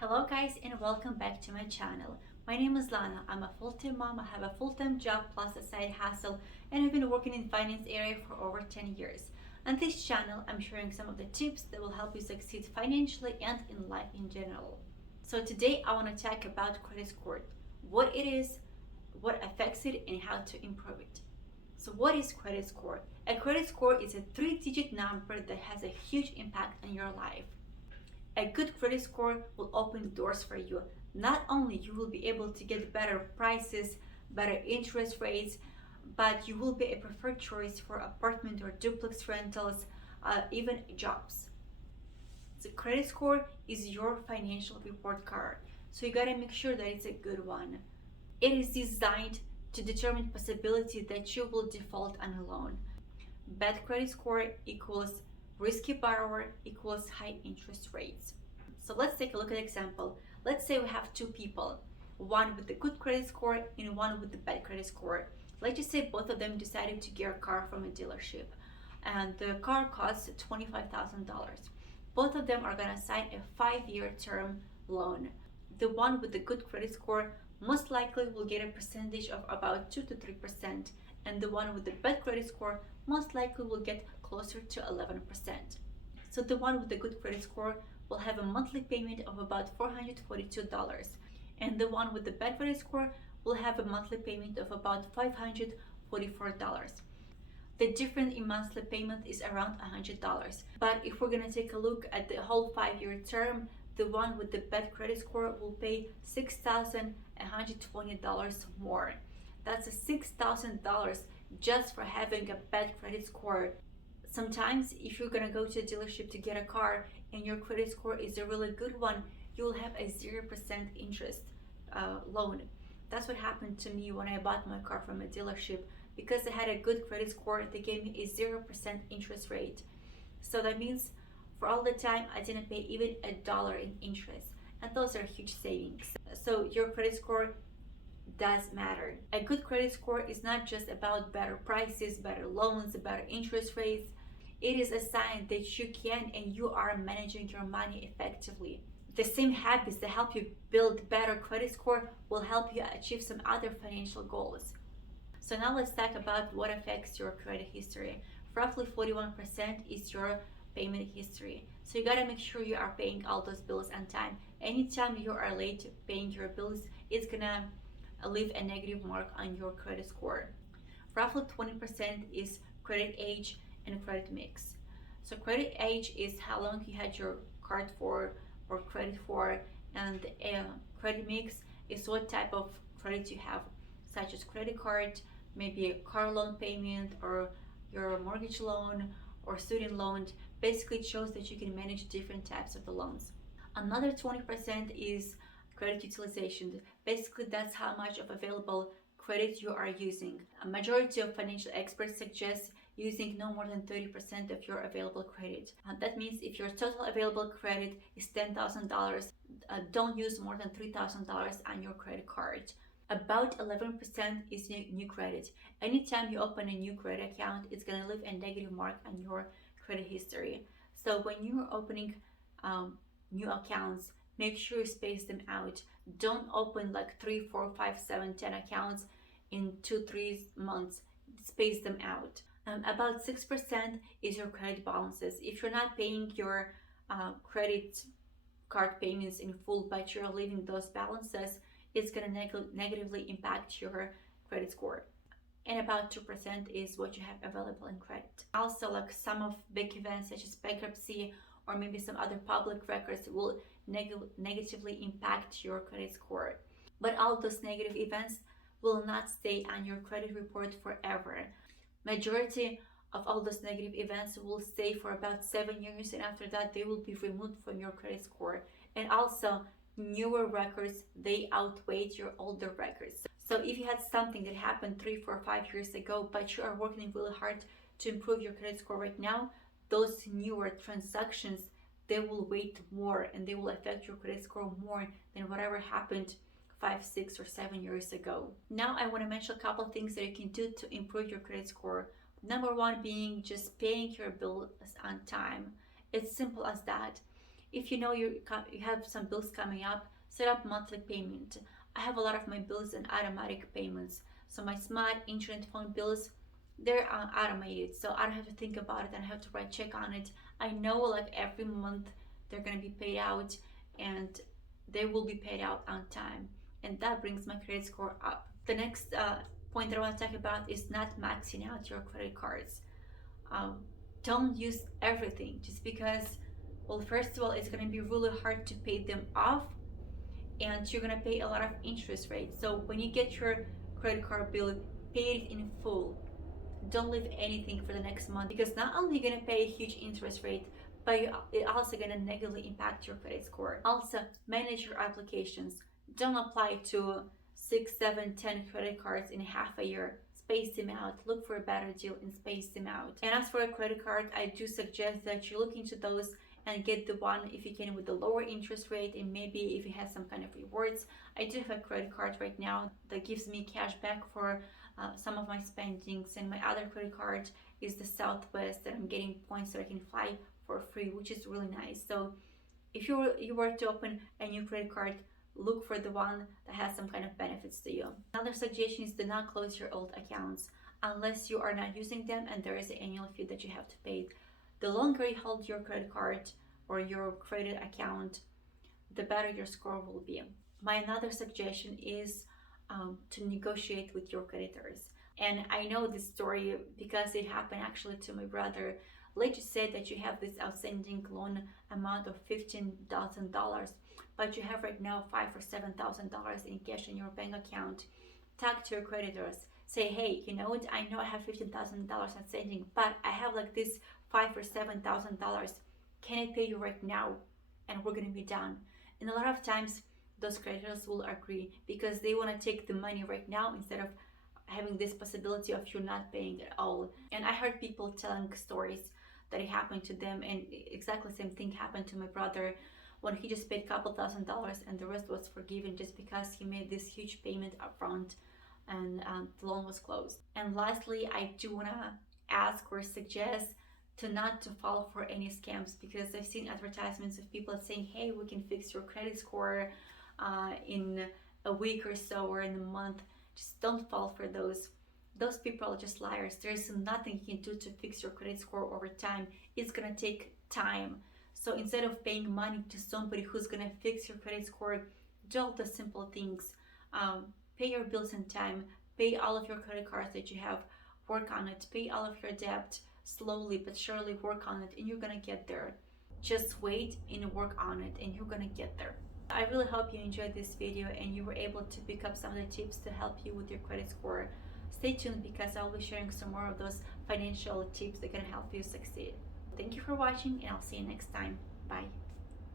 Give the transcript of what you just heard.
Hello guys and welcome back to my channel. My name is Lana. I'm a full-time mom. I have a full-time job plus a side hustle and I've been working in finance area for over 10 years. On this channel, I'm sharing some of the tips that will help you succeed financially and in life in general. So today I want to talk about credit score, what it is, what affects it and how to improve it. So what is credit score? A credit score is a three-digit number that has a huge impact on your life. A good credit score will open doors for you. Not only you will be able to get better prices, better interest rates, but you will be a preferred choice for apartment or duplex rentals, even jobs. The credit score is your financial report card, so you gotta make sure that it's a good one. It is designed to determine possibility that you will default on a loan. Bad credit score equals risky borrower equals high interest rates. So let's take a look at an example. Let's say we have two people, one with the good credit score and one with the bad credit score. Let's just say both of them decided to get a car from a dealership and the car costs $25,000. Both of them are going to sign a 5-year term loan. The one with the good credit score most likely will get a percentage of about 2 to 3%, and the one with the bad credit score most likely will get closer to 11%. So the one with the good credit score will have a monthly payment of about $442, and the one with the bad credit score will have a monthly payment of about $544. The difference in monthly payment is around $100. But if we're going to take a look at the whole 5-year term, the one with the bad credit score will pay $6,120 more. That's a $6,000 just for having a bad credit score. Sometimes if you're gonna go to a dealership to get a car and your credit score is a really good one, you will have a 0% interest loan. That's what happened to me when I bought my car from a dealership. Because I had a good credit score, they gave me a 0% interest rate. So that means for all the time I didn't pay even $1 in interest, and those are huge savings. So your credit score does matter. A good credit score is not just about better prices, better loans, better interest rates. It is a sign that you can and you are managing your money effectively. The same habits that help you build better credit score will help you achieve some other financial goals. So now let's talk about what affects your credit history. Roughly 41% is your payment history. So you gotta make sure you are paying all those bills on time. Anytime you are late paying your bills, it's gonna leave a negative mark on your credit score. Roughly 20% is credit age and credit mix. So credit age is how long you had your card for or credit for, and credit mix is what type of credit you have, such as credit card, maybe a car loan payment or your mortgage loan or student loan. Basically it shows that you can manage different types of the loans. Another 20% is credit utilization. Basically that's how much of available credit you are using. A majority of financial experts suggest using no more than 30% of your available credit. That means if your total available credit is $10,000, don't use more than $3,000 on your credit card. About 11% is new credit. Anytime you open a new credit account, it's going to leave a negative mark on your credit history. So when you're opening new accounts, make sure you space them out. Don't open like 3, 4, 5, 7, 10 accounts in 2-3 months. Space them out. About 6% is your credit balances. If you're not paying your credit card payments in full, but you're leaving those balances, it's going to negatively impact your credit score. And about 2% is what you have available in credit. Also, like some of big events such as bankruptcy or maybe some other public records will negatively impact your credit score. But all those negative events will not stay on your credit report forever. Majority of all those negative events will stay for about 7 years, and after that they will be removed from your credit score. And also newer records, they outweigh your older records. So if you had something that happened 3, 4, 5 years ago, but you are working really hard to improve your credit score right now, those newer transactions, they will weigh more and they will affect your credit score more than whatever happened 5, 6, or 7 years ago. Now I want to mention a couple of things that you can do to improve your credit score. Number one being just paying your bills on time. It's simple as that. If you know you have some bills coming up, set up monthly payment. I have a lot of my bills in automatic payments. So my smart internet phone bills, they're automated. So I don't have to think about it. I don't have to write check on it. I know like every month they're gonna be paid out, and they will be paid out on time. And that brings my credit score up. The next point that I want to talk about is not maxing out your credit cards. Um, don't use everything just because, well, first of all, it's going to be really hard to pay them off, and you're going to pay a lot of interest rates. So when you get your credit card bill, pay it in full. Don't leave anything for the next month, because not only are you going to pay a huge interest rate, but it's also going to negatively impact your credit score. Also, manage your applications. Don't apply to 6, 7, 10 credit cards in half a year. Space them out. Look for a better deal and space them out. And as for a credit card, I do suggest that you look into those and get the one, if you can, with the lower interest rate, and maybe if it has some kind of rewards. I do have a credit card right now that gives me cash back for some of my spendings, and my other credit card is the Southwest, that I'm getting points so I can fly for free, which is really nice. So if you were to open a new credit card, look for the one that has some kind of benefits to you. Another suggestion is do not close your old accounts unless you are not using them and there is an annual fee that you have to pay. The longer you hold your credit card or your credit account, the better your score will be. My another suggestion is to negotiate with your creditors. And I know this story because it happened actually to my brother. Let's just say that you have this outstanding loan amount of $15,000, but you have right now $5,000 or $7,000 in cash in your bank account. Talk to your creditors. Say, hey, you know what? I know I have $15,000 outstanding, but I have like this $5,000 or $7,000. Can I pay you right now? And we're gonna be done. And a lot of times, those creditors will agree because they want to take the money right now instead of having this possibility of you not paying at all. And I heard people telling stories that it happened to them, and exactly the same thing happened to my brother when he just paid a couple $1,000 and the rest was forgiven just because he made this huge payment upfront, and the loan was closed. And lastly, I do want to ask or suggest to not to fall for any scams, because I've seen advertisements of people saying, hey, we can fix your credit score in a week or so or in a month. Just don't fall for those. Those people are just liars. There's nothing you can do to fix your credit score over time. It's gonna take time. So instead of paying money to somebody who's gonna fix your credit score, do all the simple things. Pay your bills in time, pay all of your credit cards that you have, work on it, pay all of your debt, slowly but surely work on it, and you're gonna get there. Just wait and work on it, and you're gonna get there. I really hope you enjoyed this video and you were able to pick up some of the tips to help you with your credit score. Stay tuned because I'll be sharing some more of those financial tips that can help you succeed. Thank you for watching, and I'll see you next time. Bye.